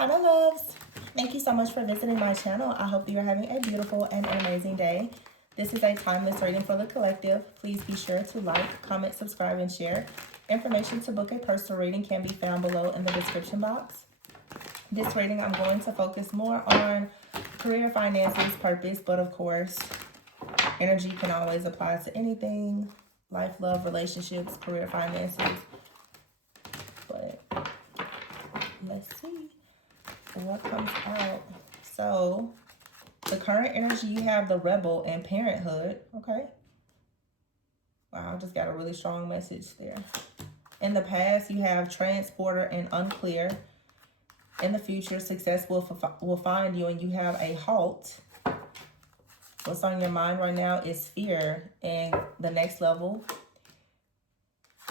Hello, loves. Thank you so much for visiting my channel. I hope that you're having a beautiful and amazing day. This is a timeless reading for the collective. Please be sure to like, comment, subscribe, and share. Information to book a personal reading can be found below in the description box. This reading, I'm going to focus more on career, finances, purpose, but of course, energy can always apply to anything. Life, love, relationships, career, finances. But let's see what comes out. So the current energy, you have the rebel and parenthood. Okay. Wow, I just got a really strong message there. In the past, you have transporter and unclear. In the future, success will find you, and you have a halt. What's on your mind right now is fear and the next level.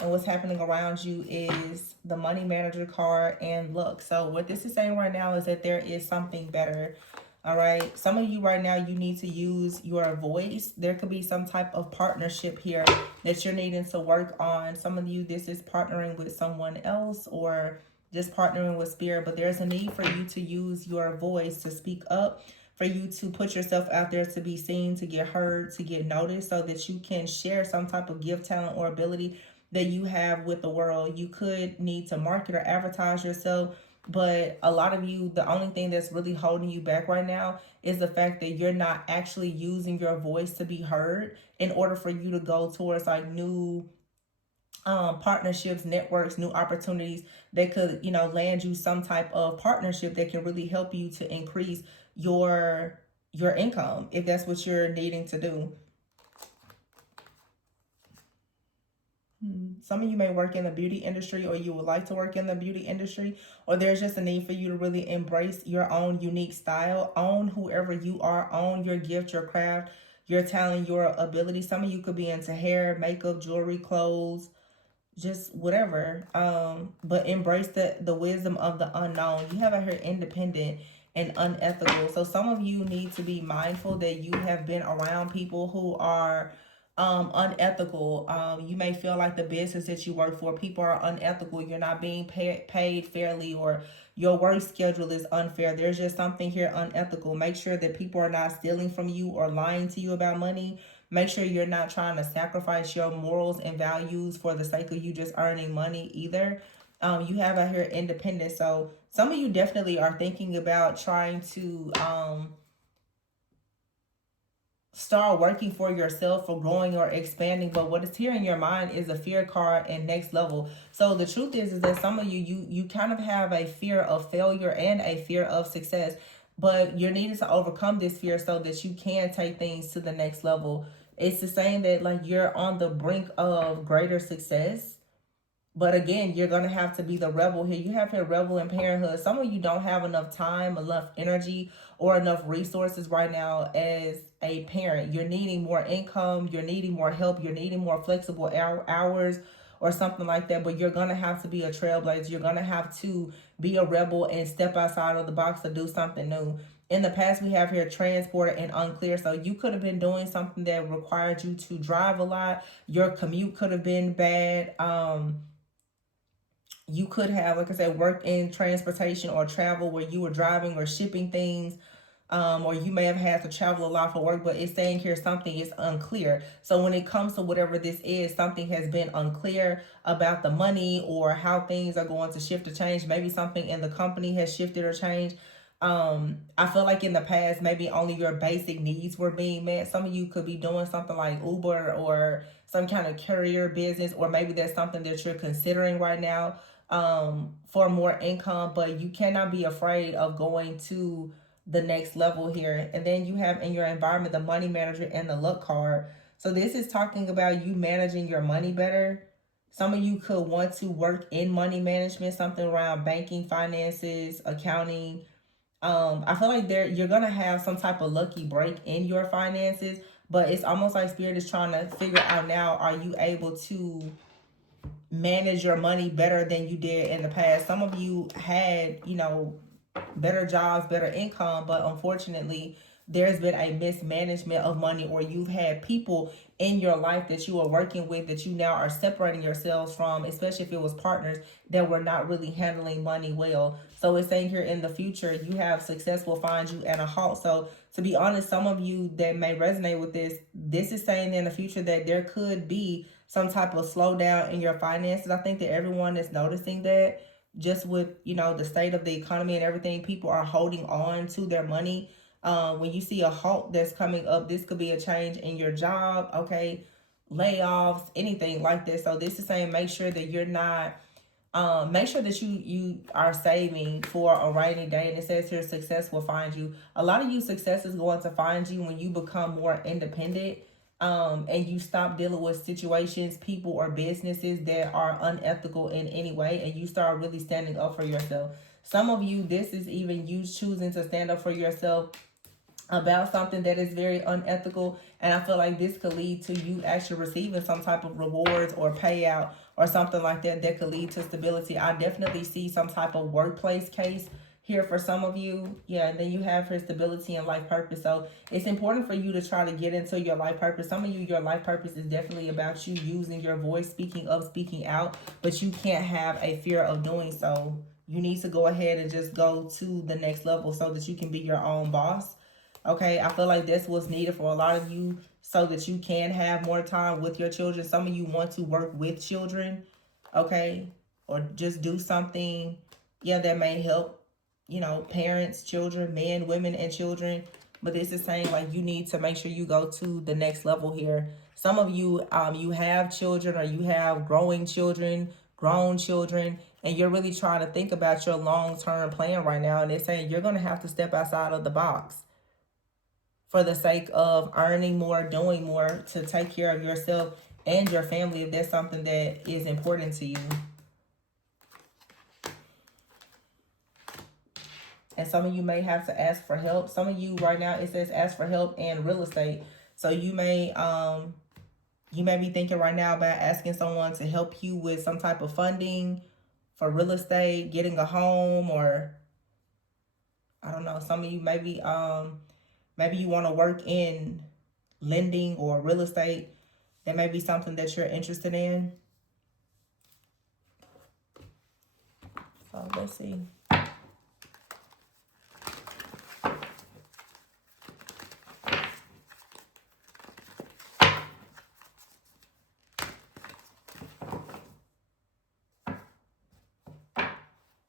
And what's happening around you is the money manager card and luck. So what this is saying right now is that there is something better. All right. Some of you right now, you need to use your voice. There could be some type of partnership here that you're needing to work on. Some of you, this is partnering with someone else or just partnering with spirit. But there's a need for you to use your voice to speak up, for you to put yourself out there to be seen, to get heard, to get noticed, so that you can share some type of gift, talent, or ability that you have with the world. You could need to market or advertise yourself, but a lot of you, the only thing that's really holding you back right now is the fact that you're not actually using your voice to be heard in order for you to go towards like new partnerships, networks, new opportunities that could, land you some type of partnership that can really help you to increase your income if that's what you're needing to do. Some of you may work in the beauty industry, or you would like to work in the beauty industry, or there's just a need for you to really embrace your own unique style, own whoever you are, own your gift, your craft, your talent, your ability. Some of you could be into hair, makeup, jewelry, clothes, just whatever. But embrace the wisdom of the unknown. You have out here independent and unethical. So some of you need to be mindful that you have been around people who are unethical. You may feel like the business that you work for, people are unethical. You're not being paid fairly, or your work schedule is unfair. There's just something here unethical. Make sure that people are not stealing from you or lying to you about money. Make sure you're not trying to sacrifice your morals and values for the sake of you just earning money either. You have out here independence. So some of you definitely are thinking about trying to start working for yourself, for growing or expanding, but what is here in your mind is a fear card and next level. So the truth is that some of you kind of have a fear of failure and a fear of success, but you're needing to overcome this fear so that you can take things to the next level. It's the saying that like you're on the brink of greater success, but again, you're going to have to be the rebel here. You have here rebel and parenthood. Some of you don't have enough time, enough energy, or enough resources right now as a parent. You're needing more income. You're needing more help. You're needing more flexible hours or something like that. But you're going to have to be a trailblazer. You're going to have to be a rebel and step outside of the box to do something new. In the past, we have here transporter and unclear. So you could have been doing something that required you to drive a lot. Your commute could have been bad. You could have, like I said, worked in transportation or travel where you were driving or shipping things, or you may have had to travel a lot for work, but it's saying here something is unclear. So when it comes to whatever this is, something has been unclear about the money or how things are going to shift or change. Maybe something in the company has shifted or changed. I feel like in the past, maybe only your basic needs were being met. Some of you could be doing something like Uber or some kind of courier business, or maybe that's something that you're considering right now for more income, but you cannot be afraid of going to the next level here. And then you have in your environment the money manager and the luck card. So this is talking about you managing your money better. Some of you could want to work in money management, something around banking, finances, accounting. I feel like you're gonna have some type of lucky break in your finances, but it's almost like spirit is trying to figure out now, are you able to manage your money better than you did in the past? Some of you had, better jobs, better income, but unfortunately there's been a mismanagement of money, or you've had people in your life that you are working with that you now are separating yourselves from, especially if it was partners that were not really handling money well. So it's saying here in the future, you have success will find you at a halt. So to be honest, some of you that may resonate with this is saying in the future that there could be some type of slowdown in your finances. I think that everyone is noticing that, just with, you know, the state of the economy and everything. People are holding on to their money. When you see a halt that's coming up, this could be a change in your job, okay, layoffs, anything like this. So this is saying make sure that you're not, make sure that you are saving for a rainy day. And it says here, success will find you. A lot of you, success is going to find you when you become more independent, and you stop dealing with situations, people, or businesses that are unethical in any way, and you start really standing up for yourself. Some of you, this is even you choosing to stand up for yourself about something that is very unethical, and I feel like this could lead to you actually receiving some type of rewards or payout or something like that that could lead to stability. I definitely see some type of workplace case here for some of you. Yeah, and then you have for stability and life purpose. So it's important for you to try to get into your life purpose. Some of you, your life purpose is definitely about you using your voice, speaking up, speaking out, but you can't have a fear of doing so. You need to go ahead and just go to the next level so that you can be your own boss. Okay, I feel like that's what's needed for a lot of you, so that you can have more time with your children. Some of you want to work with children, okay, or just do something, yeah, that may help, you know, parents, children, men, women, and children. But this is saying like you need to make sure you go to the next level here. Some of you, you have children, or you have growing children, grown children, and you're really trying to think about your long-term plan right now. And it's saying you're going to have to step outside of the box for the sake of earning more, doing more, to take care of yourself and your family, if that's something that is important to you. And some of you may have to ask for help. Some of you right now, it says ask for help in real estate. So you may be thinking right now about asking someone to help you with some type of funding for real estate, getting a home, or I don't know. Some of you maybe maybe you want to work in lending or real estate. That may be something that you're interested in. So let's see.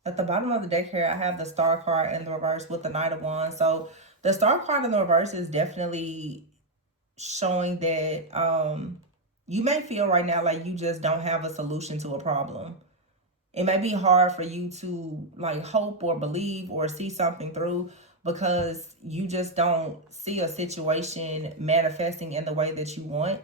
At the bottom of the deck here, I have the Star card in the reverse with the Knight of Wands. So the Star card in the reverse is definitely showing that you may feel right now like you just don't have a solution to a problem. It may be hard for you to like hope or believe or see something through, because you just don't see a situation manifesting in the way that you want.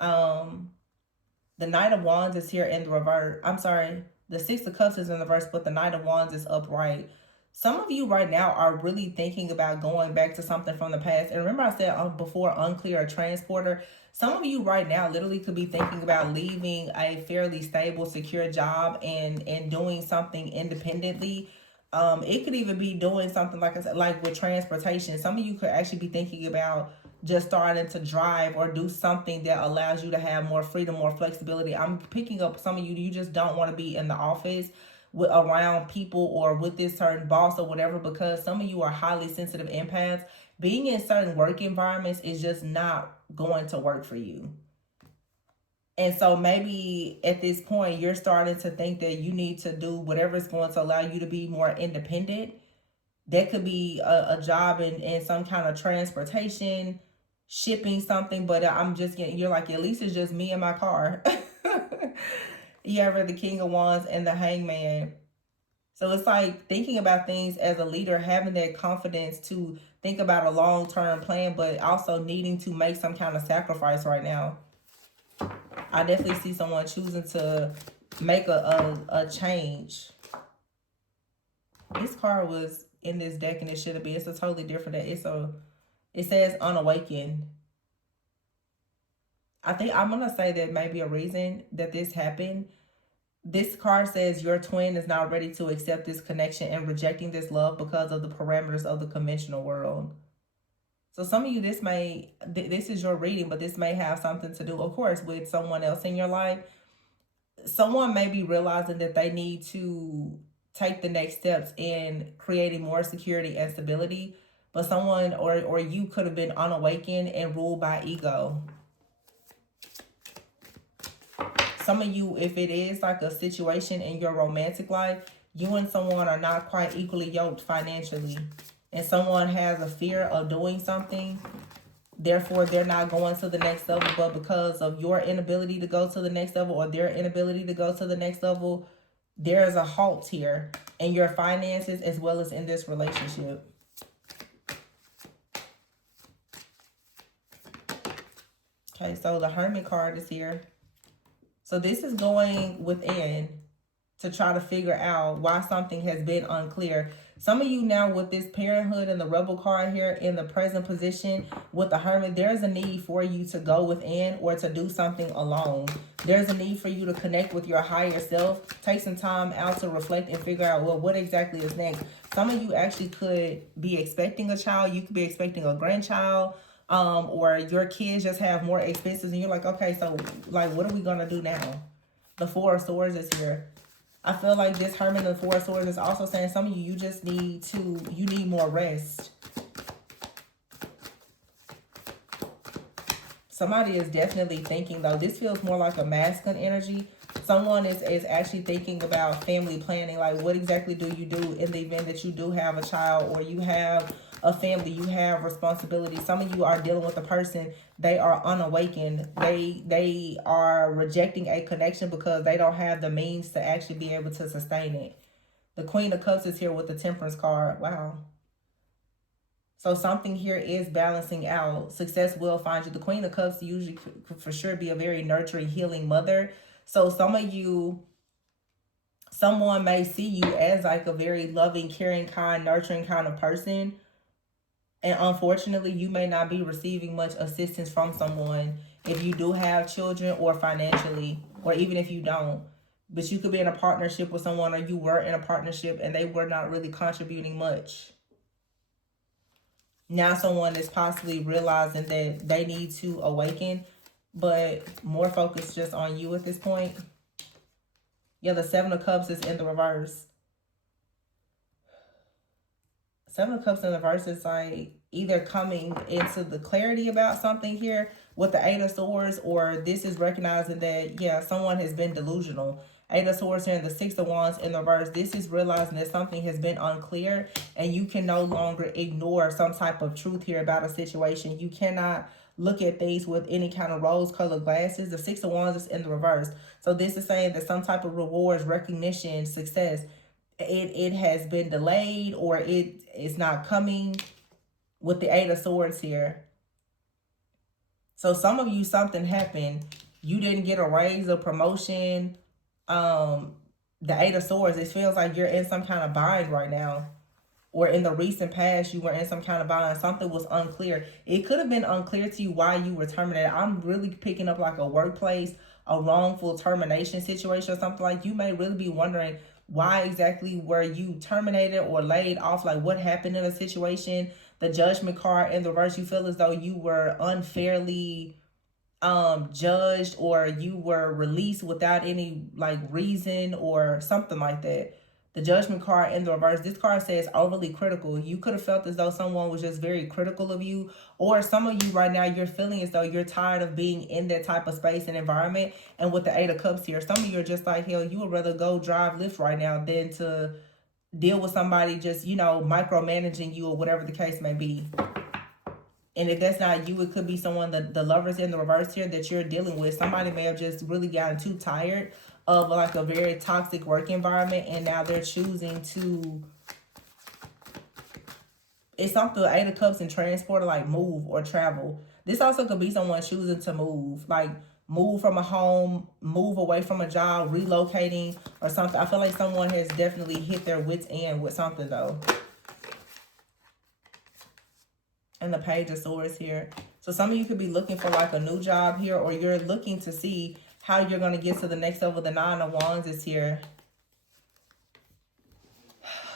The Knight of Wands is here in the reverse. I'm sorry, the Six of Cups is in the reverse, but the Knight of Wands is upright. Some of you right now are really thinking about going back to something from the past. And remember I said before, unclear or transporter. Some of you right now literally could be thinking about leaving a fairly stable, secure job and doing something independently. It could even be doing something, like I said, like with transportation. Some of you could actually be thinking about just starting to drive or do something that allows you to have more freedom, more flexibility. I'm picking up some of you, you just don't want to be in the office with around people or with this certain boss or whatever, because some of you are highly sensitive empaths. Being in certain work environments is just not going to work for you. And so maybe at this point, you're starting to think that you need to do whatever is going to allow you to be more independent. That could be a job in some kind of transportation, shipping something, but I'm just getting, you're like, at least it's just me and my car. You have the King of Wands and the Hangman. So it's like thinking about things as a leader, having that confidence to think about a long-term plan, but also needing to make some kind of sacrifice right now. I definitely see someone choosing to make a change. This card was in this deck and it should be. It's a totally different deck. It says unawakened. I think I'm going to say that maybe a reason that this happened. This card says your twin is not ready to accept this connection and rejecting this love because of the parameters of the conventional world. So some of you, this is your reading, but this may have something to do, of course, with someone else in your life. Someone may be realizing that they need to take the next steps in creating more security and stability, but someone or you could have been unawakened and ruled by ego. Some of you, if it is like a situation in your romantic life, you and someone are not quite equally yoked financially, and someone has a fear of doing something. Therefore, they're not going to the next level, but because of your inability to go to the next level or their inability to go to the next level, there is a halt here in your finances as well as in this relationship. Okay, so the Hermit card is here. So this is going within to try to figure out why something has been unclear. Some of you now with this parenthood and the Rebel card here in the present position with the Hermit, there's a need for you to go within or to do something alone. There's a need for you to connect with your higher self. Take some time out to reflect and figure out, well, what exactly is next. Some of you actually could be expecting a child. You could be expecting a grandchild. Or your kids just have more expenses and you're like, okay, so like, what are we going to do now? The Four of Swords is here. I feel like this Hermit and the Four of Swords is also saying some of you just need more rest. Somebody is definitely thinking, though, this feels more like a masculine energy. Someone is actually thinking about family planning. Like, what exactly do you do in the event that you do have a child or you have a family, you have responsibility. Some of you are dealing with a person, they are unawakened. They are rejecting a connection because they don't have the means to actually be able to sustain it. The Queen of Cups is here with the Temperance card. Wow. So something here is balancing out. Success will find you. The Queen of Cups usually could for sure be a very nurturing, healing mother. So some of you, someone may see you as like a very loving, caring, kind, nurturing kind of person. And unfortunately, you may not be receiving much assistance from someone if you do have children or financially, or even if you don't. But you could be in a partnership with someone or you were in a partnership and they were not really contributing much. Now someone is possibly realizing that they need to awaken, but more focus just on you at this point. Yeah, the Seven of Cups is in the reverse. Seven of Cups in the reverse is like either coming into the clarity about something here with the Eight of Swords, or this is recognizing that, yeah, someone has been delusional. Eight of Swords here and the Six of Wands in the reverse. This is realizing that something has been unclear and you can no longer ignore some type of truth here about a situation. You cannot look at things with any kind of rose-colored glasses. The Six of Wands is in the reverse. So this is saying that some type of rewards, recognition, success, it has been delayed or it is not coming with the Eight of Swords here. So some of you, something happened. You didn't get a raise or promotion. The Eight of Swords, it feels like you're in some kind of bind right now. Or in the recent past, you were in some kind of bind. Something was unclear. It could have been unclear to you why you were terminated. I'm really picking up like a workplace, a wrongful termination situation or something. Like you may really be wondering, why exactly were you terminated or laid off? Like what happened in a situation? The Judgment card in the reverse, you feel as though you were unfairly judged or you were released without any like reason or something like that. The Judgment card in the reverse, this card says overly critical. You could have felt as though someone was just very critical of you, or some of you right now, you're feeling as though you're tired of being in that type of space and environment. And with the Eight of Cups here, some of you are just like, hell, you would rather go drive Lyft right now than to deal with somebody just, you know, micromanaging you or whatever the case may be. And if that's not you, it could be someone, the Lovers in the reverse here that you're dealing with. Somebody may have just really gotten too tired of like a very toxic work environment, and now they're choosing to, it's something, Eight of Cups and transport, like move or travel. This also could be someone choosing to move, like move from a home, move away from a job, relocating or something. I feel like someone has definitely hit their wits' end with something though. And the Page of Swords here. So some of you could be looking for like a new job here, or you're looking to see how you're going to get to the next level. The Nine of Wands is here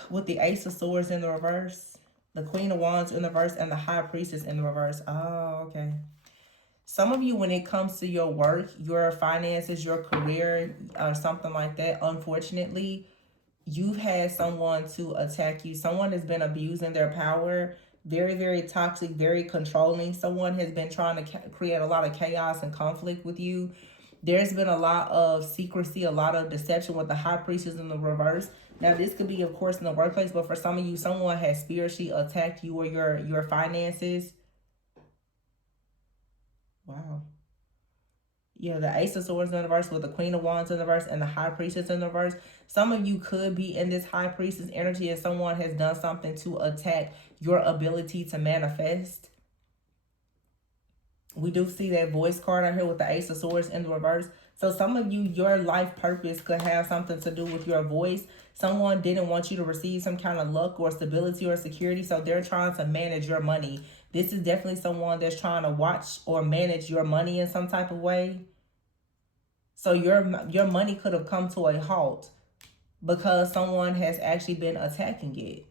with the Ace of Swords in the reverse. The Queen of Wands in the reverse and the High Priestess in the reverse. Oh, okay. Some of you, when it comes to your work, your finances, your career, or something like that, unfortunately, you've had someone to attack you. Someone has been abusing their power, very, very toxic, very controlling. Someone has been trying to create a lot of chaos and conflict with you. There's been a lot of secrecy, a lot of deception with the High Priestess in the reverse. Now, this could be, of course, in the workplace, but for some of you, someone has spiritually attacked you or your finances. Wow. Yeah, the Ace of Swords in the reverse with the Queen of Wands in the reverse and the High Priestess in the reverse. Some of you could be in this High Priestess energy and someone has done something to attack your ability to manifest. We do see that voice card out here with the Ace of Swords in the reverse. So some of you, your life purpose could have something to do with your voice. Someone didn't want you to receive some kind of luck or stability or security, so they're trying to manage your money. This is definitely someone that's trying to watch or manage your money in some type of way. So your money could have come to a halt because someone has actually been attacking it.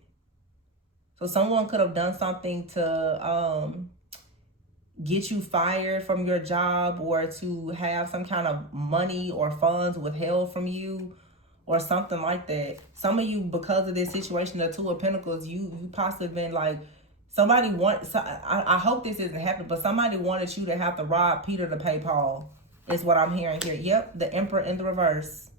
So someone could have done something to get you fired from your job or to have some kind of money or funds withheld from you or something like that. Some of you, because of this situation, the Two of Pentacles, you possibly been like, somebody I hope this isn't happening, but somebody wanted you to have to rob Peter to pay Paul, is what I'm hearing here. Yep, the Emperor in the reverse.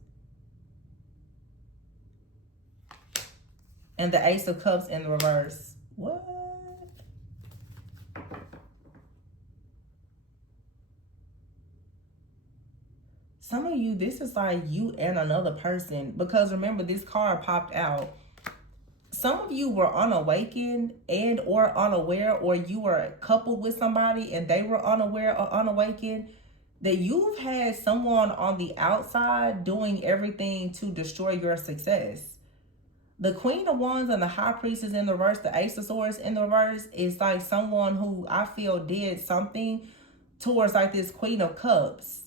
And the Ace of Cups in the reverse. What? Some of you, this is like you and another person. Because remember, this card popped out. Some of you were unawakened and or unaware, or you were coupled with somebody and they were unaware or unawakened, that you've had someone on the outside doing everything to destroy your success. The Queen of Wands and the High Priestess in the reverse, the Ace of Swords in the reverse, is like someone who I feel did something towards like this Queen of Cups.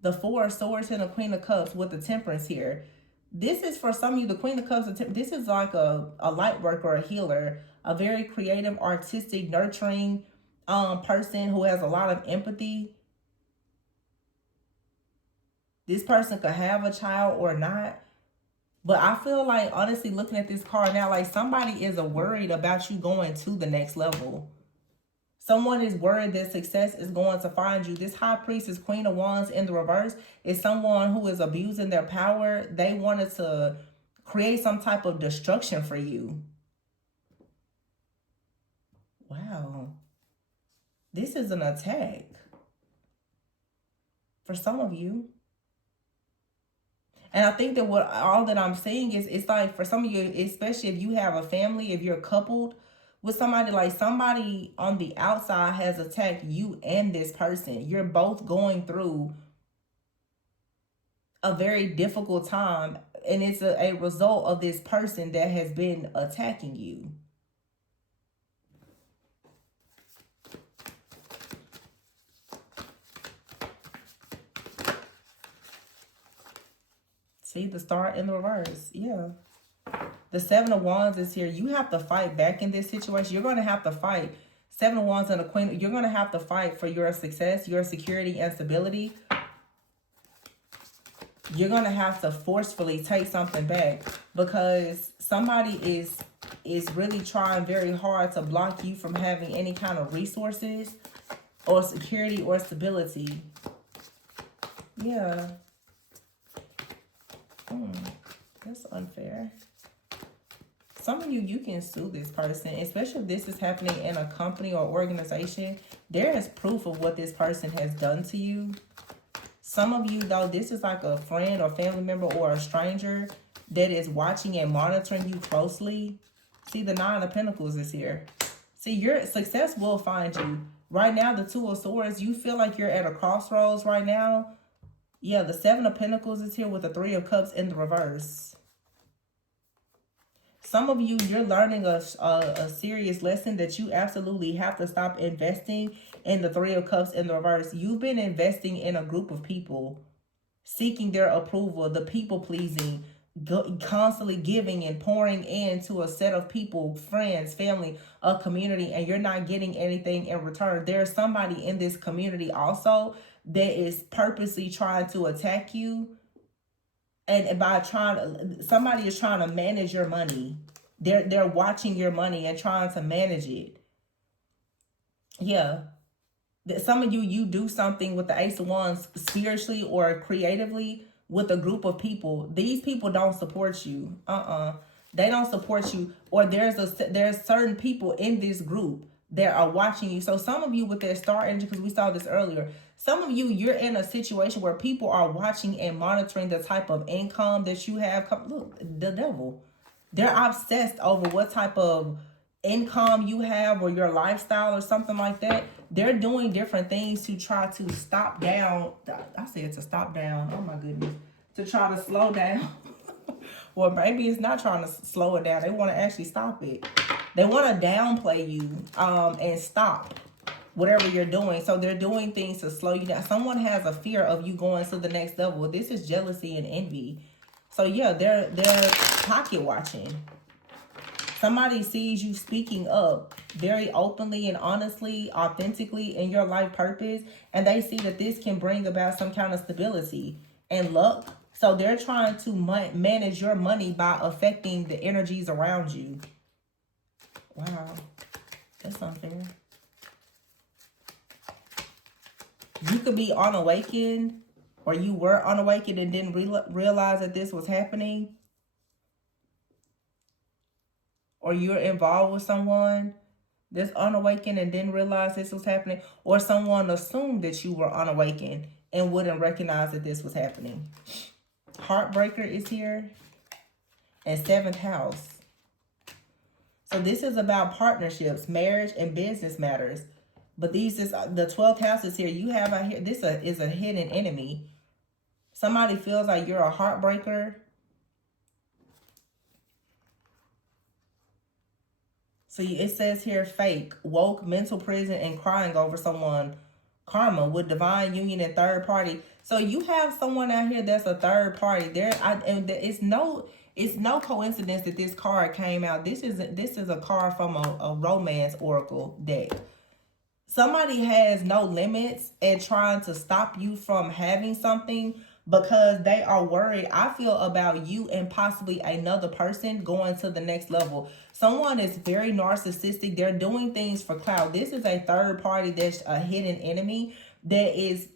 The Four of Swords and the Queen of Cups with the Temperance here. This is for some of you, the Queen of Cups, this is like a light worker, a healer, a very creative, artistic, nurturing person who has a lot of empathy. This person could have a child or not. But I feel like, honestly, looking at this card now, like somebody is worried about you going to the next level. Someone is worried that success is going to find you. This High Priestess, Queen of Wands in the reverse, is someone who is abusing their power. They wanted to create some type of destruction for you. Wow. This is an attack for some of you. And I think that all that I'm saying is, it's like for some of you, especially if you have a family, if you're coupled with somebody, like somebody on the outside has attacked you and this person. You're both going through a very difficult time, and it's a result of this person that has been attacking you. See, the Star in the reverse. Yeah. The Seven of Wands is here. You have to fight back in this situation. You're going to have to fight. Seven of Wands and the Queen. You're going to have to fight for your success, your security and stability. You're going to have to forcefully take something back because somebody is really trying very hard to block you from having any kind of resources or security or stability. Yeah. That's unfair. Some of you can sue this person, especially if this is happening in a company or organization. There is proof of what this person has done to you. Some of you, though, this is like a friend or family member or a stranger that is watching and monitoring you closely. See, the Nine of Pentacles is here. See, your success will find you. Right now, the Two of Swords, you feel like you're at a crossroads right now. Yeah, the Seven of Pentacles is here with the Three of Cups in the reverse. Some of you, you're learning a serious lesson that you absolutely have to stop investing in the Three of Cups in the reverse. You've been investing in a group of people, seeking their approval, the people pleasing, constantly giving and pouring into a set of people, friends, family, a community, and you're not getting anything in return. There's somebody in this community also that is purposely trying to attack you, and by somebody is trying to manage your money. They're watching your money and trying to manage it. Yeah. Some of you do something with the Ace of Wands spiritually or creatively with a group of people. These people don't support you. They don't support you. Or there's certain people in this group that are watching you. So some of you with their star energy, because we saw this earlier, some of you, you're in a situation where people are watching and monitoring the type of income that you have. Look, the devil. They're obsessed over what type of income you have or your lifestyle or something like that. They're doing different things to try to stop down. I said to stop down. Oh my goodness. To try to slow down. Or maybe it's not trying to slow it down. They want to actually stop it. They want to downplay you and stop whatever you're doing. So they're doing things to slow you down. Someone has a fear of you going to the next level. This is jealousy and envy. So yeah, they're pocket watching. Somebody sees you speaking up very openly and honestly, authentically in your life purpose, and they see that this can bring about some kind of stability and luck. So they're trying to manage your money by affecting the energies around you. Wow, that's unfair. You could be unawakened, or you were unawakened and didn't realize that this was happening. Or you're involved with someone that's unawakened and didn't realize this was happening. Or someone assumed that you were unawakened and wouldn't recognize that this was happening. Heartbreaker is here. And 7th house. So this is about partnerships, marriage, and business matters. But the 12th house is here. You have out here, this is a hidden enemy. Somebody feels like you're a heartbreaker. So it says here, fake, woke, mental prison, and crying over someone. Karma with divine union and third party. So you have someone out here that's a third party. It's no coincidence that this card came out. This is a card from a romance oracle deck. Somebody has no limits and trying to stop you from having something because they are worried, I feel, about you and possibly another person going to the next level. Someone is very narcissistic. They're doing things for clout. This is a third party that's a hidden enemy that is,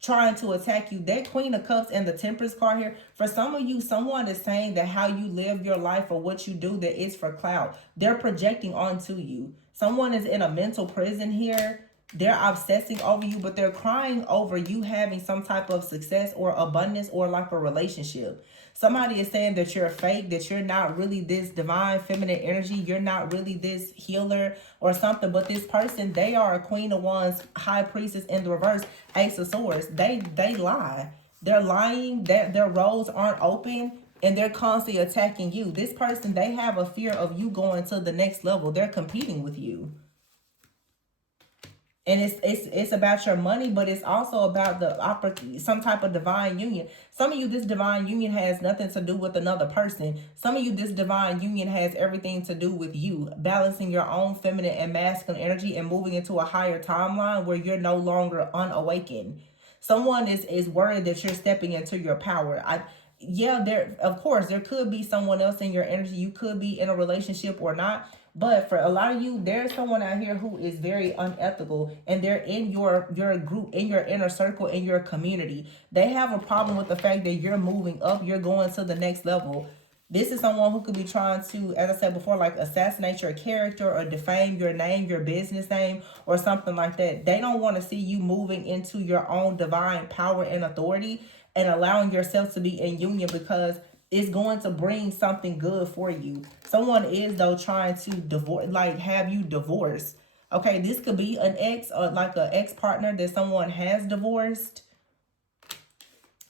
trying to attack you. That Queen of Cups and the Temperance card here, for some of you, someone is saying that how you live your life or what you do, that is for clout. They're projecting onto you. Someone is in a mental prison here. They're obsessing over you, but they're crying over you having some type of success or abundance or like a relationship. Somebody is saying that you're fake, that you're not really this divine feminine energy. You're not really this healer or something. But this person, they are a Queen of Wands, High Priestess in the reverse, Ace of Swords. They lie. They're lying. Their roles aren't open. And they're constantly attacking you. This person, they have a fear of you going to the next level. They're competing with you. And it's about your money, but it's also about some type of divine union. Some of you, this divine union has nothing to do with another person. Some of you, this divine union has everything to do with you balancing your own feminine and masculine energy and moving into a higher timeline where you're no longer unawakened. Someone is worried that you're stepping into your power. Of course, there could be someone else in your energy. You could be in a relationship or not. But for a lot of you, there's someone out here who is very unethical, and they're in your group, in your inner circle, in your community. They have a problem with the fact that you're moving up, you're going to the next level. This is someone who could be trying to, as I said before, like assassinate your character or defame your name, your business name, or something like that. They don't want to see you moving into your own divine power and authority and allowing yourself to be in union, because it's going to bring something good for you. Someone is, though, trying to have you divorced. Okay, this could be an ex or like an ex-partner that someone has divorced.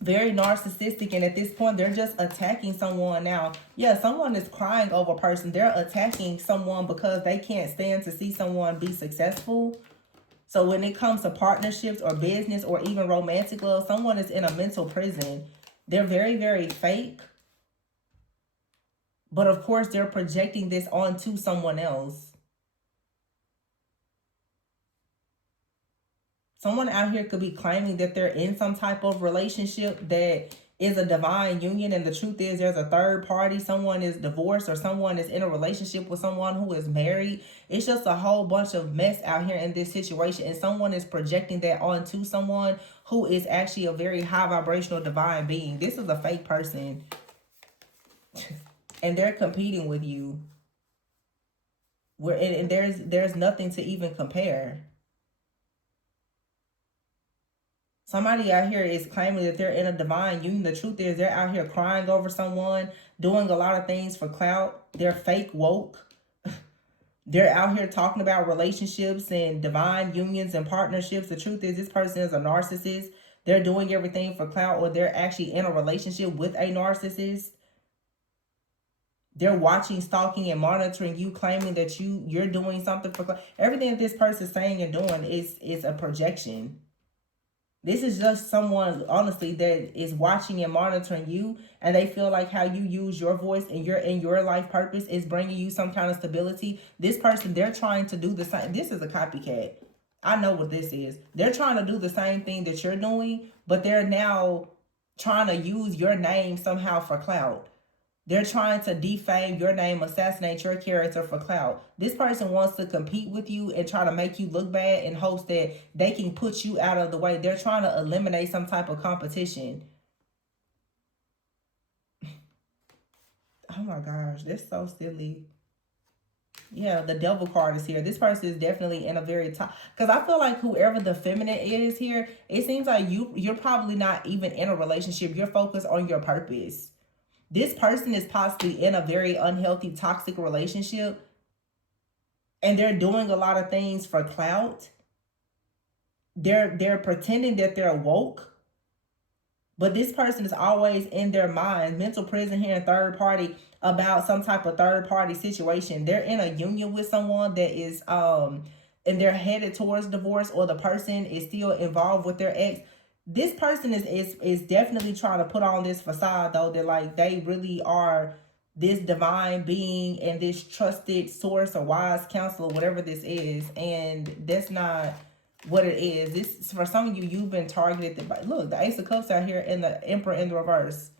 Very narcissistic, and at this point, they're just attacking someone now. Yeah, someone is crying over a person. They're attacking someone because they can't stand to see someone be successful. So when it comes to partnerships or business or even romantic love, someone is in a mental prison. They're very, very fake. But of course, they're projecting this onto someone else. Someone out here could be claiming that they're in some type of relationship that is a divine union, and the truth is there's a third party. Someone is divorced, or someone is in a relationship with someone who is married. It's just a whole bunch of mess out here in this situation, and someone is projecting that onto someone who is actually a very high vibrational divine being. This is a fake person. And they're competing with you. And there's nothing to even compare. Somebody out here is claiming that they're in a divine union. The truth is they're out here crying over someone, doing a lot of things for clout. They're fake woke. They're out here talking about relationships and divine unions and partnerships. The truth is this person is a narcissist. They're doing everything for clout, or they're actually in a relationship with a narcissist. They're watching, stalking, and monitoring you, claiming that you're doing something for clout. Everything that this person is saying and doing is a projection. This is just someone, honestly, that is watching and monitoring you, and they feel like how you use your voice and your life purpose is bringing you some kind of stability. This person, they're trying to do the same. This is a copycat. I know what this is. They're trying to do the same thing that you're doing, but they're now trying to use your name somehow for clout. They're trying to defame your name, assassinate your character for clout. This person wants to compete with you and try to make you look bad in hopes that they can put you out of the way. They're trying to eliminate some type of competition. Oh my gosh, that's so silly. Yeah, the devil card is here. This person is definitely in a very top, because I feel like whoever the feminine is here, it seems like you're probably not even in a relationship. You're focused on your purpose. This person is possibly in a very unhealthy, toxic relationship, and they're doing a lot of things for clout. They're pretending that they're woke, but this person is always in their mind, mental prison here in third party, about some type of third party situation. They're in a union with someone that is and they're headed towards divorce, or the person is still involved with their ex. This person is definitely trying to put on this facade, though, that like they really are this divine being and this trusted source or wise counselor, whatever this is, and that's not what it is. This, for some of you, you've been targeted by, look, the Ace of Cups out here and the Emperor in the reverse.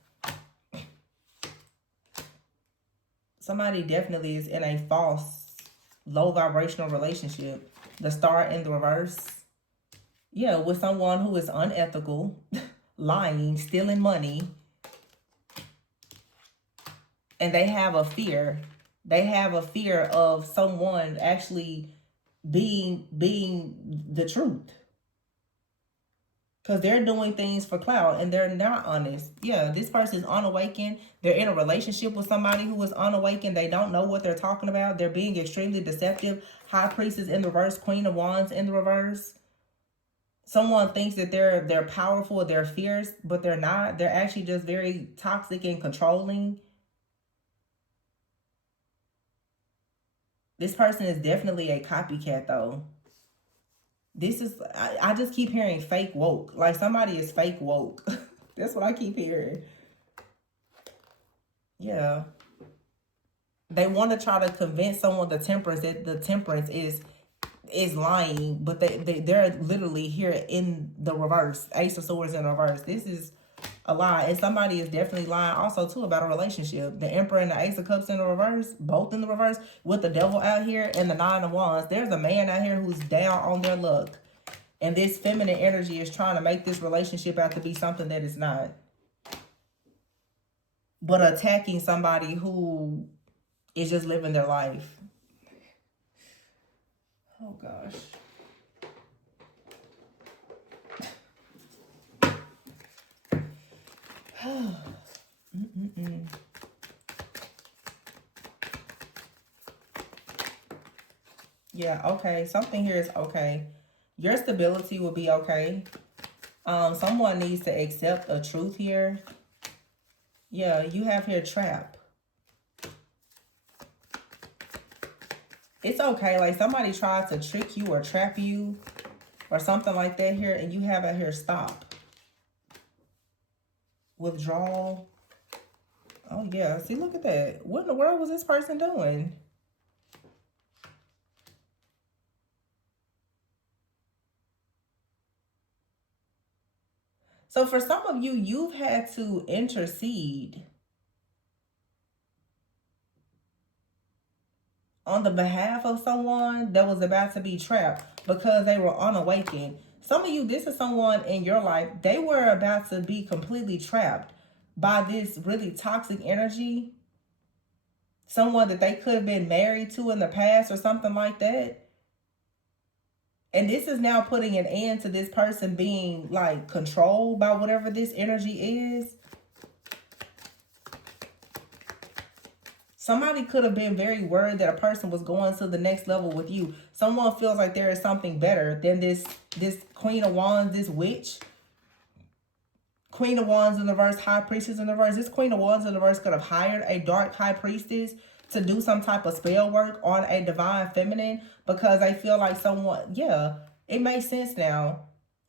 Somebody definitely is in a false, low vibrational relationship. The Star in the reverse. Yeah, with someone who is unethical, lying, stealing money. And they have a fear. They have a fear of someone actually being the truth. Because they're doing things for clout and they're not honest. Yeah, this person is unawakened. They're in a relationship with somebody who is unawakened. They don't know what they're talking about. They're being extremely deceptive. High Priestess in the reverse. Queen of Wands in the reverse. Someone thinks that they're powerful, they're fierce, but they're not. They're actually just very toxic and controlling. This person is definitely a copycat, though. This is, I just keep hearing fake woke. Like somebody is fake woke. That's what I keep hearing. Yeah. They want to try to convince someone the temperance, that the temperance is lying, but they're literally here in the reverse. Ace of Swords in reverse. This is a lie, and somebody is definitely lying also too about a relationship. The Emperor and the Ace of Cups in the reverse, both in the reverse, with the Devil out here and the Nine of Wands. There's a man out here who's down on their luck, and this feminine energy is trying to make this relationship out to be something that it's not, but attacking somebody who is just living their life. Oh gosh. Yeah, okay. Something here is okay. Your stability will be okay. Someone needs to accept a truth here. Yeah, you have here trap. It's okay. Like somebody tried to trick you or trap you or something like that here, and you have it here stop. Withdrawal. Oh, yeah. See, look at that. What in the world was this person doing? So for some of you, you've had to intercede on the behalf of someone that was about to be trapped because they were unawakened. Some of you, this is someone in your life, they were about to be completely trapped by this really toxic energy. Someone that they could have been married to in the past or something like that. And this is now putting an end to this person being like controlled by whatever this energy is. Somebody could have been very worried that a person was going to the next level with you. Someone feels like there is something better than this Queen of Wands, this witch. Queen of Wands in the reverse, High Priestess in the reverse. This Queen of Wands in the reverse could have hired a dark High Priestess to do some type of spell work on a divine feminine because they feel like someone, yeah, it makes sense now.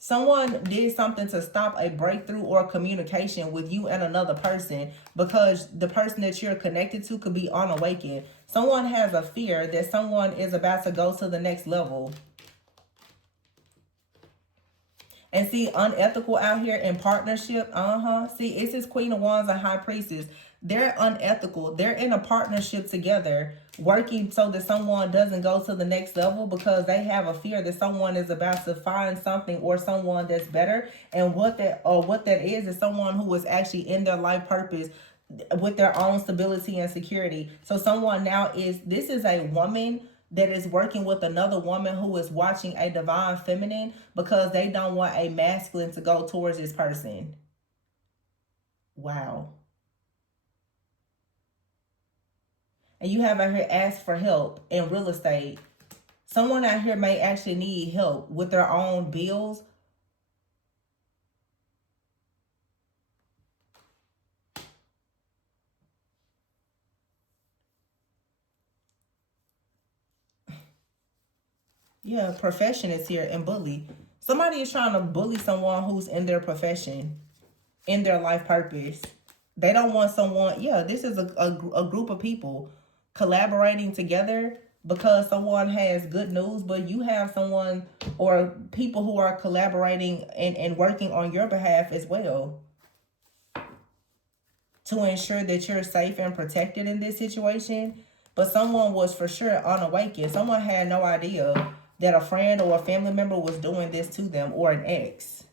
Someone did something to stop a breakthrough or communication with you and another person because the person that you're connected to could be unawakened. Someone has a fear that someone is about to go to the next level. And see, unethical out here in partnership. See, it's this Queen of Wands and High Priestess. They're unethical. They're in a partnership together, working so that someone doesn't go to the next level because they have a fear that someone is about to find something or someone that's better. And what that is someone who is actually in their life purpose with their own stability and security. So someone now this is a woman that is working with another woman who is watching a divine feminine because they don't want a masculine to go towards this person. Wow. And you have out here asked for help in real estate. Someone out here may actually need help with their own bills. Yeah, profession is here and bully. Somebody is trying to bully someone who's in their profession, in their life purpose. They don't want someone, yeah, this is a group of people collaborating together because someone has good news, but you have someone or people who are collaborating and working on your behalf as well to ensure that you're safe and protected in this situation. But someone was for sure unawakened. Someone had no idea that a friend or a family member was doing this to them or an ex.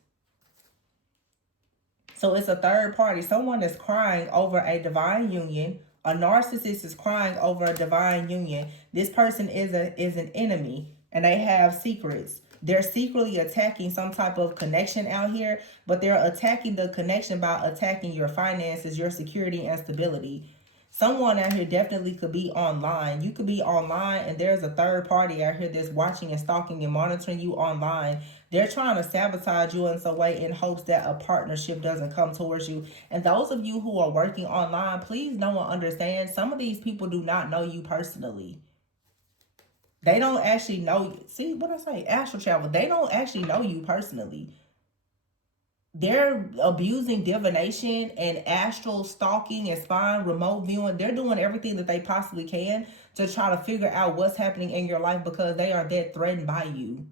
So it's a third party. Someone is crying over a divine union. A narcissist is crying over a divine union. This person is an enemy and they have secrets. They're secretly attacking some type of connection out here, but they're attacking the connection by attacking your finances, your security, and stability. Someone out here definitely could be online. You could be online and there's a third party out here that's watching and stalking and monitoring you online. They're trying to sabotage you in some way in hopes that a partnership doesn't come towards you. And those of you who are working online, please know and understand, some of these people do not know you personally. They don't actually know you. See what I say? Astral travel. They don't actually know you personally. They're abusing divination and astral stalking and spying, remote viewing. They're doing everything that they possibly can to try to figure out what's happening in your life because they are that threatened by you.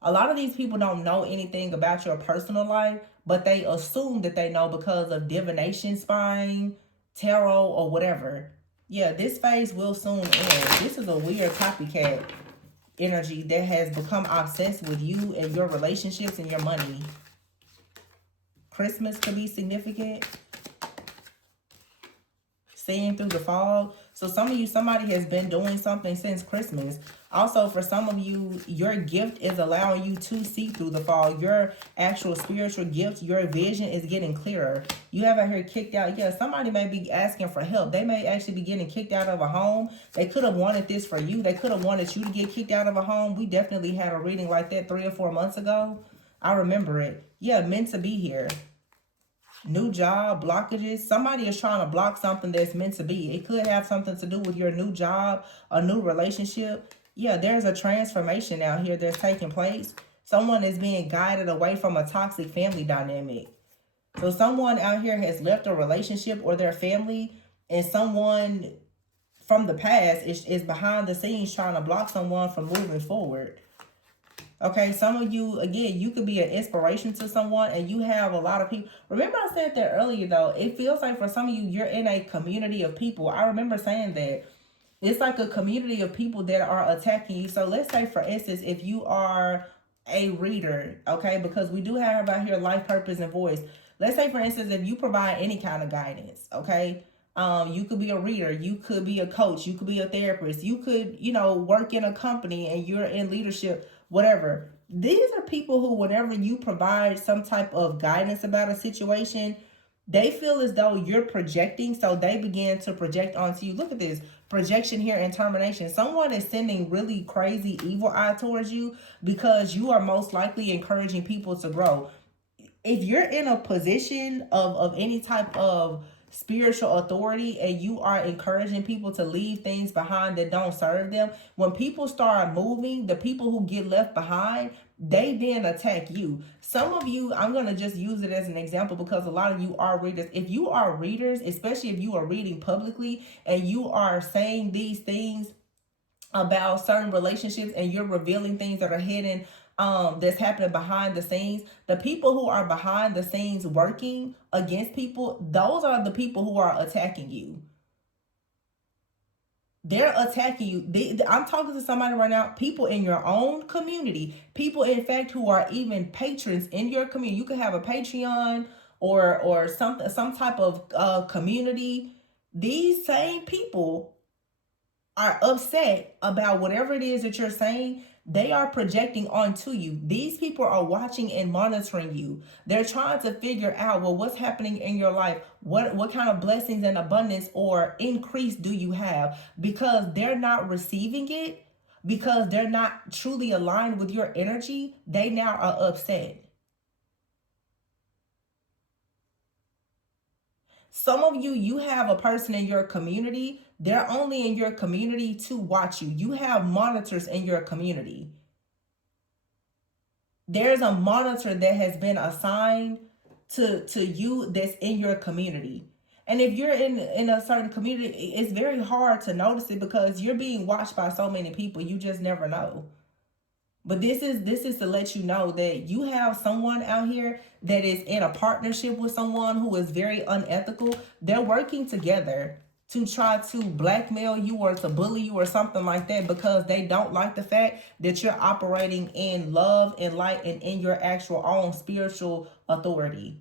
A lot of these people don't know anything about your personal life, but they assume that they know because of divination, spying, tarot, or whatever. Yeah, this phase will soon end. This is a weird copycat energy that has become obsessed with you and your relationships and your money. Christmas could be significant. Seeing through the fog. So some of you, somebody has been doing something since Christmas. Also, for some of you, your gift is allowing you to see through the fog. Your actual spiritual gift, your vision is getting clearer. You have out here kicked out. Yeah, somebody may be asking for help. They may actually be getting kicked out of a home. They could have wanted this for you. They could have wanted you to get kicked out of a home. We definitely had a reading like that 3 or 4 months ago. I remember it. Yeah, meant to be here. New job, blockages. Somebody is trying to block something that's meant to be. It could have something to do with your new job, a new relationship. Yeah, there's a transformation out here that's taking place. Someone is being guided away from a toxic family dynamic. So someone out here has left a relationship or their family, and someone from the past is behind the scenes trying to block someone from moving forward. Okay, some of you, again, you could be an inspiration to someone, and you have a lot of people. Remember, I said that earlier, though. It feels like for some of you, you're in a community of people. I remember saying that. It's like a community of people that are attacking you. So let's say, for instance, if you are a reader, okay, because we do have out here life, purpose, and voice. Let's say, for instance, if you provide any kind of guidance, okay, you could be a reader, you could be a coach, you could be a therapist, you could, work in a company and you're in leadership, whatever. These are people who, whenever you provide some type of guidance about a situation, they feel as though you're projecting, so they begin to project onto you. Look at this projection here and termination. Someone is sending really crazy evil eye towards you because you are most likely encouraging people to grow. If you're in a position of any type of spiritual authority and you are encouraging people to leave things behind that don't serve them, when people start moving, the people who get left behind, they then attack you. Some of you, I'm going to just use it as an example because a lot of you are readers. If you are readers, especially if you are reading publicly and you are saying these things about certain relationships and you're revealing things that are hidden, that's happening behind the scenes, the people who are behind the scenes working against people, those are the people who are attacking you. They're attacking you. I'm talking to somebody right now, people in your own community, people in fact who are even patrons in your community. You could have a Patreon or some type of community. These same people are upset about whatever it is that you're saying. They are projecting onto you. These people are watching and monitoring you. They're trying to figure out, well, what's happening in your life? What kind of blessings and abundance or increase do you have? Because they're not receiving it, because they're not truly aligned with your energy, they now are upset. Some of you, you have a person in your community. They're only in your community to watch you. You have monitors in your community. There's a monitor that has been assigned to you that's in your community. And if you're in a certain community, it's very hard to notice it because you're being watched by so many people. You just never know. But this is to let you know that you have someone out here that is in a partnership with someone who is very unethical. They're working together to try to blackmail you or to bully you or something like that because they don't like the fact that you're operating in love and light and in your actual own spiritual authority.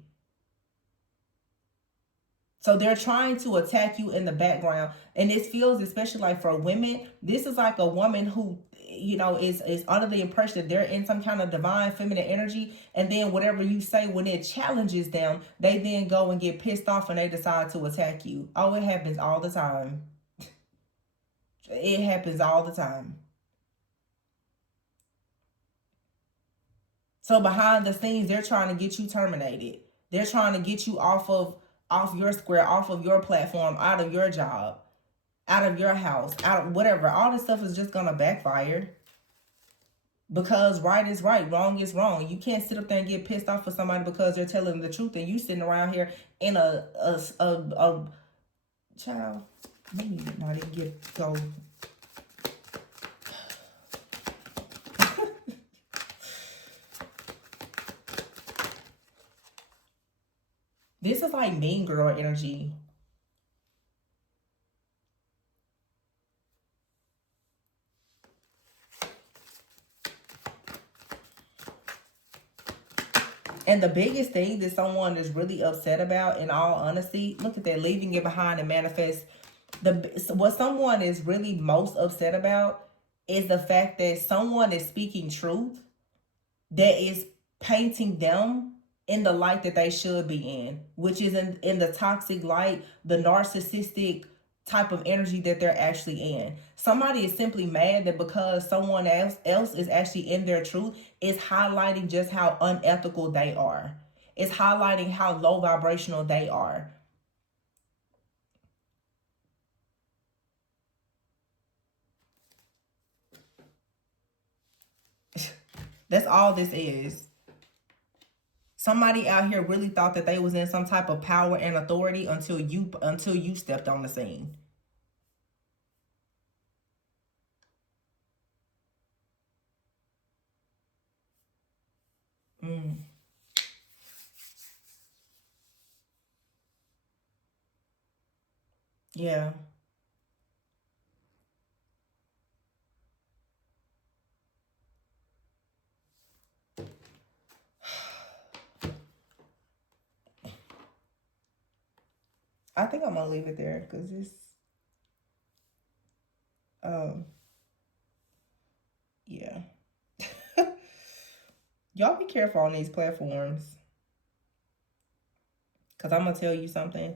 So they're trying to attack you in the background. And this feels, especially like for women, this is like a woman who, is under the impression that they're in some kind of divine feminine energy. And then whatever you say, when it challenges them, they then go and get pissed off and they decide to attack you. Oh, it happens all the time. It happens all the time. So behind the scenes, they're trying to get you terminated. They're trying to get you off your square, off of your platform, out of your job, out of your house, out of whatever. All this stuff is just gonna backfire. Because right is right, wrong is wrong. You can't sit up there and get pissed off for somebody because they're telling the truth, and you sitting around here in a child. Maybe not even get go. This is like mean girl energy. And the biggest thing that someone is really upset about, in all honesty, look at that, leaving it behind and manifest. What someone is really most upset about is the fact that someone is speaking truth that is painting them in the light that they should be in, which is in the toxic light, the narcissistic type of energy that they're actually in. Somebody is simply mad that because someone else is actually in their truth, is highlighting just how unethical they are. It's highlighting how low vibrational they are. That's all this is. Somebody out here really thought that they was in some type of power and authority until you stepped on the scene. Yeah. I think I'm gonna leave it there because it's yeah. Y'all be careful on these platforms. Because I'm gonna tell you something.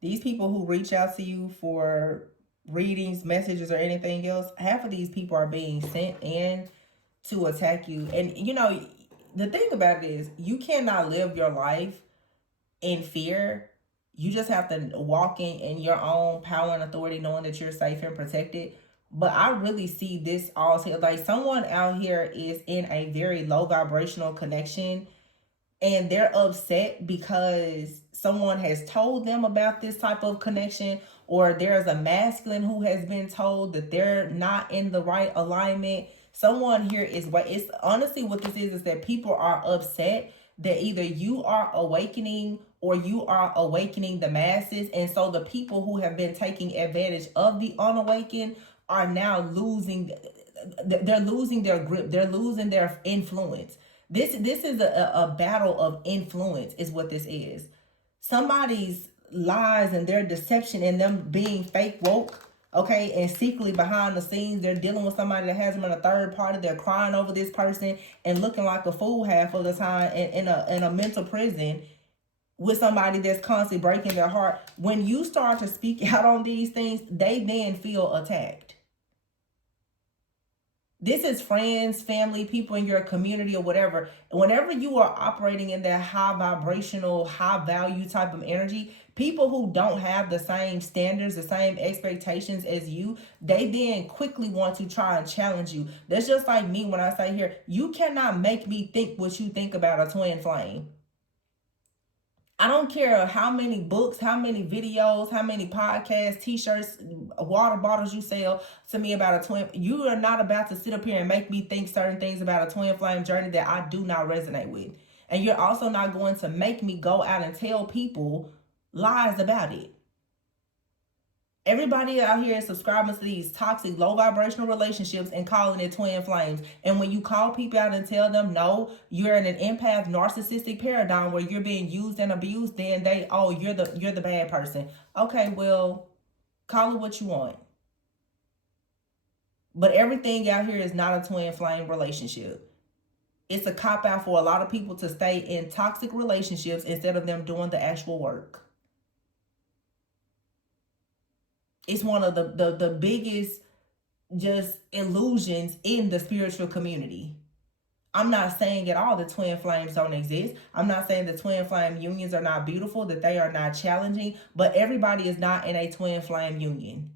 These people who reach out to you for readings, messages, or anything else, half of these people are being sent in to attack you. And you know, the thing about it is you cannot live your life in fear. You just have to walk in your own power and authority, knowing that you're safe and protected. But I really see this also like someone out here is in a very low vibrational connection, and they're upset because someone has told them about this type of connection, or there's a masculine who has been told that they're not in the right alignment. Someone here is what it's honestly what this is that people are upset that either you are awakening or you are awakening the masses, and so the people who have been taking advantage of the unawakened are now losing, they're losing their grip, they're losing their influence. This is a battle of influence is what this is. Somebody's lies and their deception and them being fake woke, okay, and secretly behind the scenes they're dealing with somebody that has them in a third party. They're crying over this person and looking like a fool half of the time in a mental prison with somebody that's constantly breaking their heart. When you start to speak out on these things, they then feel attacked. This is friends, family, people in your community or whatever. Whenever you are operating in that high vibrational, high value type of energy, people who don't have the same standards, the same expectations as you, they then quickly want to try and challenge you. That's just like me when I say here, you cannot make me think what you think about a twin flame. I don't care how many books, how many videos, how many podcasts, t-shirts, water bottles you sell to me about a twin. You are not about to sit up here and make me think certain things about a twin flame journey that I do not resonate with. And you're also not going to make me go out and tell people lies about it. Everybody out here is subscribing to these toxic, low vibrational relationships and calling it twin flames. And when you call people out and tell them, no, you're in an empath narcissistic paradigm where you're being used and abused, then you're the bad person. Okay, well, call it what you want. But everything out here is not a twin flame relationship. It's a cop out for a lot of people to stay in toxic relationships instead of them doing the actual work. It's one of the biggest just illusions in the spiritual community. I'm not saying at all that twin flames don't exist. I'm not saying that twin flame unions are not beautiful, that they are not challenging, but everybody is not in a twin flame union.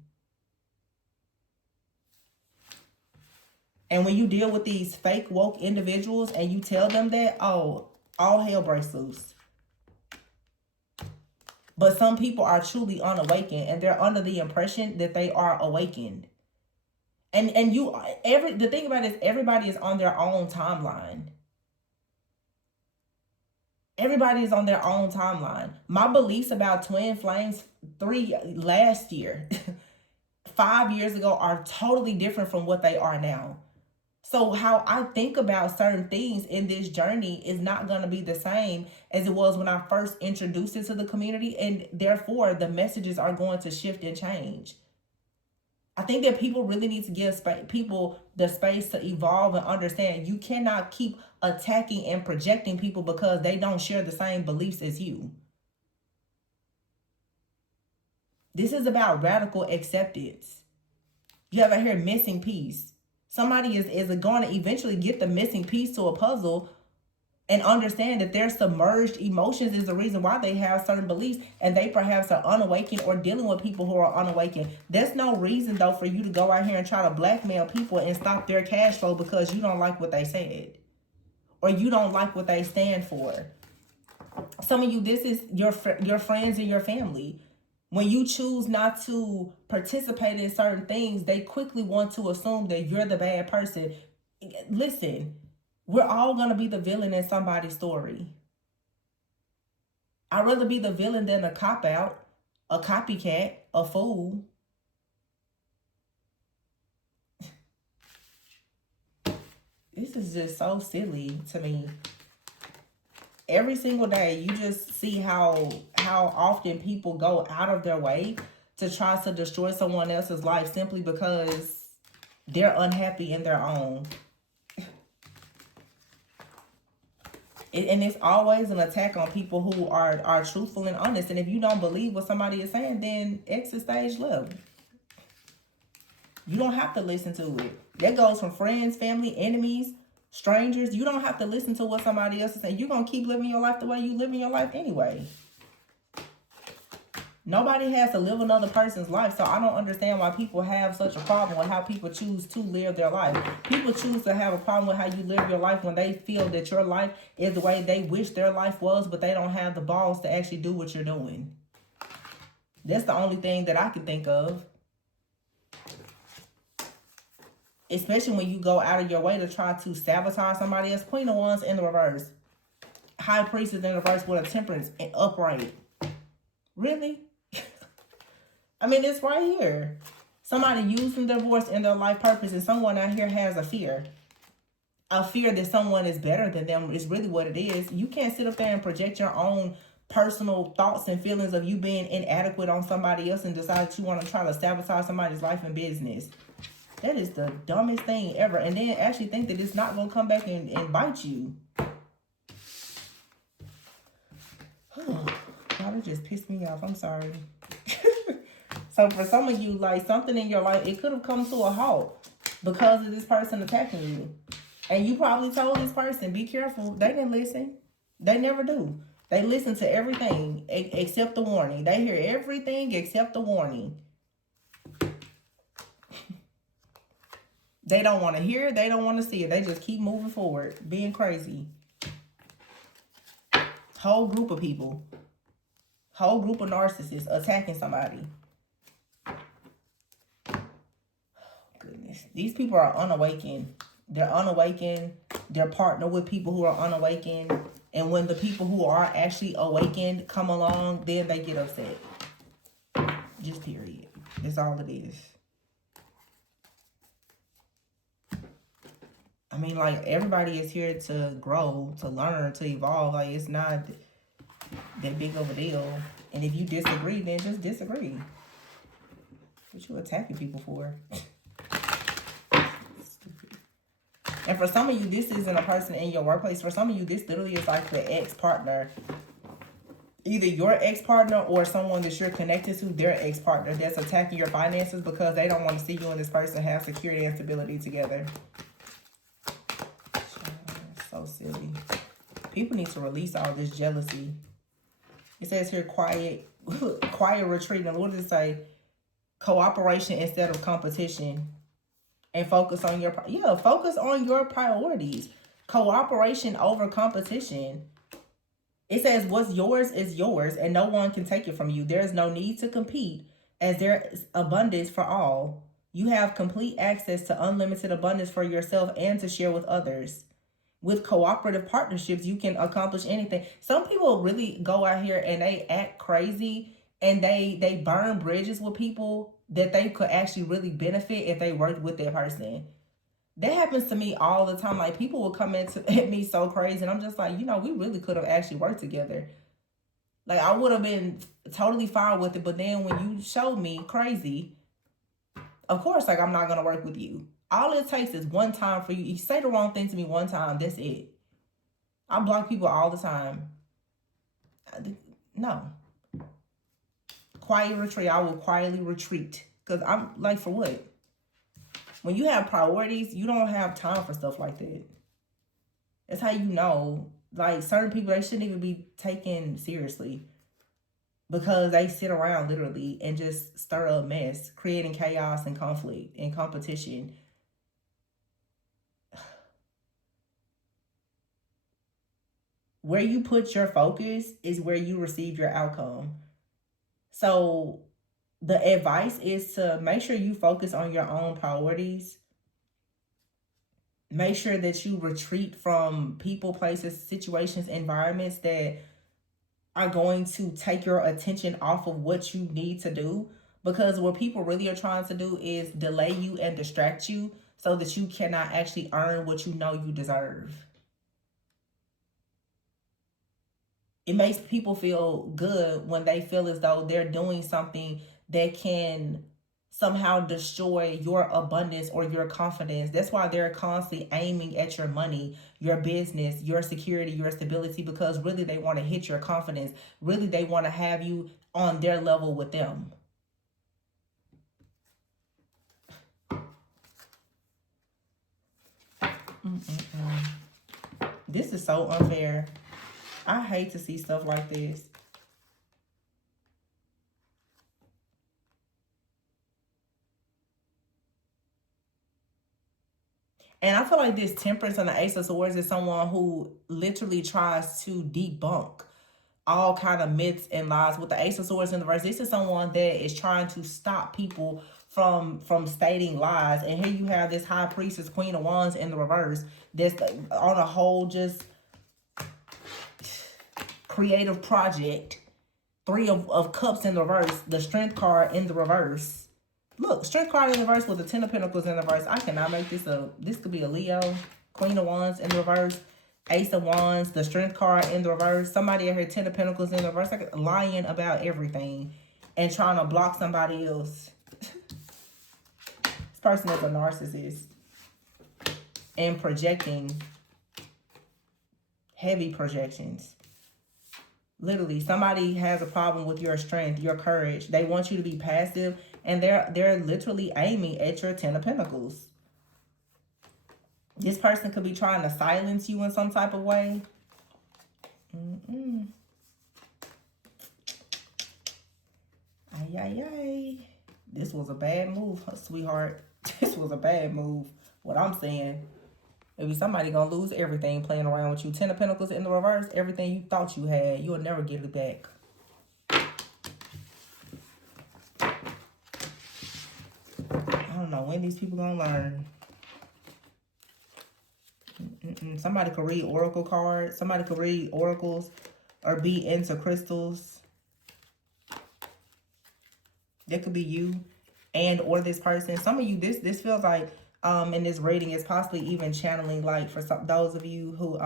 And when you deal with these fake woke individuals and you tell them that, oh, all hell breaks loose. But some people are truly unawakened and they're under the impression that they are awakened. And the thing about it is everybody is on their own timeline. Everybody is on their own timeline. My beliefs about twin flames last year, 5 years ago, are totally different from what they are now. So how I think about certain things in this journey is not going to be the same as it was when I first introduced it to the community. And therefore, the messages are going to shift and change. I think that people really need to give people the space to evolve and understand you cannot keep attacking and projecting people because they don't share the same beliefs as you. This is about radical acceptance. You have out here missing piece. Somebody is going to eventually get the missing piece to a puzzle and understand that their submerged emotions is the reason why they have certain beliefs, and they perhaps are unawakened or dealing with people who are unawakened. There's no reason, though, for you to go out here and try to blackmail people and stop their cash flow because you don't like what they said or you don't like what they stand for. Some of you, this is your friends and your family. When you choose not to participate in certain things, they quickly want to assume that you're the bad person. Listen, we're all going to be the villain in somebody's story. I'd rather be the villain than a cop-out, a copycat, a fool. This is just so silly to me. Every single day, you just see how often people go out of their way to try to destroy someone else's life simply because they're unhappy in their own. And it's always an attack on people who are truthful and honest. And if you don't believe what somebody is saying, then exit stage left. You don't have to listen to it. That goes from friends, family, enemies, strangers. You don't have to listen to what somebody else is saying. You're going to keep living your life the way you live in your life anyway. Nobody has to live another person's life, so I don't understand why people have such a problem with how people choose to live their life. People choose to have a problem with how you live your life when they feel that your life is the way they wish their life was, but they don't have the balls to actually do what you're doing. That's the only thing that I can think of. Especially when you go out of your way to try to sabotage somebody else. Queen of Wands in the reverse. High Priestess in the reverse with a Temperance and upright. Really? I mean, it's right here. Somebody using their voice in their life purpose, and someone out here has a fear. A fear that someone is better than them is really what it is. You can't sit up there and project your own personal thoughts and feelings of you being inadequate on somebody else and decide that you want to try to sabotage somebody's life and business. That is the dumbest thing ever. And then actually think that it's not going to come back and bite you. God, it just pissed me off. I'm sorry. So for some of you, like, something in your life, it could have come to a halt because of this person attacking you. And you probably told this person, be careful. They didn't listen. They never do. They listen to everything except the warning. They hear everything except the warning. They don't want to hear it. They don't want to see it. They just keep moving forward, being crazy. Whole group of people. Whole group of narcissists attacking somebody. Goodness. These people are unawakened. They're unawakened. They're partnered with people who are unawakened. And when the people who are actually awakened come along, then they get upset. Just period. That's all it is. I mean, like, everybody is here to grow, to learn, to evolve. Like, it's not that big of a deal. And if you disagree, then just disagree. What you attacking people for? And for some of you, this isn't a person in your workplace. For some of you, this literally is like the ex-partner. Either your ex-partner or someone that you're connected to, their ex-partner, that's attacking your finances because they don't want to see you and this person have security and stability together. So silly. People need to release all this jealousy. It says here, quiet retreat. And what does it say? Cooperation instead of competition. And focus on your priorities. Cooperation over competition. It says what's yours is yours and no one can take it from you. There is no need to compete as there is abundance for all. You have complete access to unlimited abundance for yourself and to share with others. With cooperative partnerships, you can accomplish anything. Some people really go out here and they act crazy and they burn bridges with people that they could actually really benefit if they worked with that person. That happens to me all the time. Like, people will come at me so crazy and I'm just like, you know, we really could have actually worked together. Like, I would have been totally fine with it, but then when you showed me crazy, of course, like, I'm not going to work with you. All it takes is one time for you. You say the wrong thing to me one time, that's it. I block people all the time. No. Quiet retreat. I will quietly retreat. Because I'm like, for what? When you have priorities, you don't have time for stuff like that. That's how you know. Like, certain people, they shouldn't even be taken seriously. Because they sit around literally and just stir up mess. Creating chaos and conflict and competition. Where you put your focus is where you receive your outcome. So the advice is to make sure you focus on your own priorities. Make sure that you retreat from people, places, situations, environments that are going to take your attention off of what you need to do. Because what people really are trying to do is delay you and distract you so that you cannot actually earn what you know you deserve. It makes people feel good when they feel as though they're doing something that can somehow destroy your abundance or your confidence. That's why they're constantly aiming at your money, your business, your security, your stability, because really they want to hit your confidence. Really, they want to have you on their level with them. This is so unfair. I hate to see stuff like this. And I feel like this Temperance and the Ace of Swords is someone who literally tries to debunk all kind of myths and lies. With the Ace of Swords in the reverse, this is someone that is trying to stop people from stating lies. And here you have this High Priestess, Queen of Wands in the reverse, that's on a whole just creative project. Three of Cups in the reverse, the Strength card in the reverse. Look, Strength card in the reverse with the Ten of Pentacles in the reverse. I cannot make this up. This could be a Leo. Queen of Wands in the reverse. Ace of Wands, the Strength card in the reverse. Somebody at her Ten of Pentacles in the reverse. Like lying about everything and trying to block somebody else. This person is a narcissist and projecting heavy projections. Literally, somebody has a problem with your strength, your courage. They want you to be passive, and they're literally aiming at your Ten of Pentacles. This person could be trying to silence you in some type of way. Ay, ay, ay. This was a bad move, sweetheart. This was a bad move. What I'm saying. Maybe somebody gonna lose everything playing around with you. Ten of Pentacles in the reverse. Everything you thought you had, you'll never get it back. I don't know when these people gonna learn. Somebody could read oracle cards. Somebody could read oracles or be into crystals. That could be you and or this person. Some of you, this feels like in this reading is possibly even channeling, like for those of you who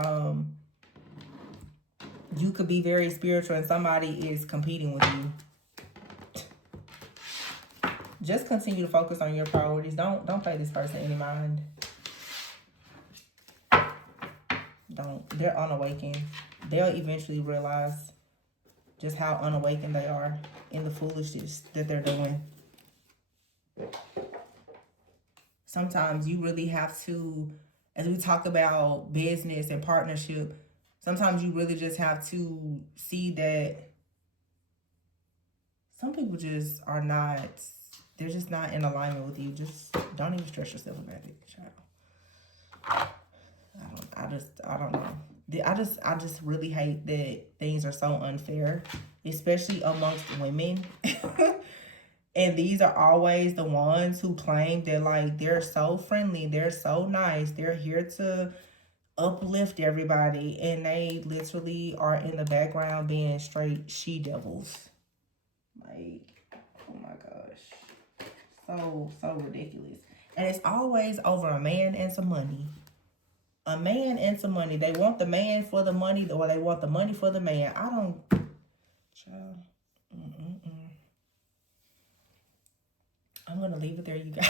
you could be very spiritual and somebody is competing with you. Just continue to focus on your priorities. Don't pay this person any mind. Don't. They're unawakened. They'll eventually realize just how unawakened they are in the foolishness that they're doing. Sometimes you really have to, as we talk about business and partnership, sometimes you really just have to see that some people just are not, they're just not in alignment with you. Just don't even stress yourself about it, child. I don't know. I just really hate that things are so unfair, especially amongst women. And these are always the ones who claim that, like, they're so friendly, they're so nice, they're here to uplift everybody, and they literally are in the background being straight she-devils. Like, oh my gosh. So ridiculous. And it's always over a man and some money. A man and some money. They want the man for the money, or they want the money for the man. I don't... Child. I'm going to leave it there, you guys.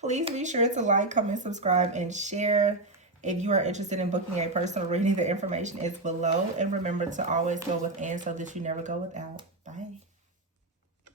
Please be sure to like, comment, subscribe, and share. If you are interested in booking a personal reading, the information is below. And remember to always go with and so that you never go without. Bye.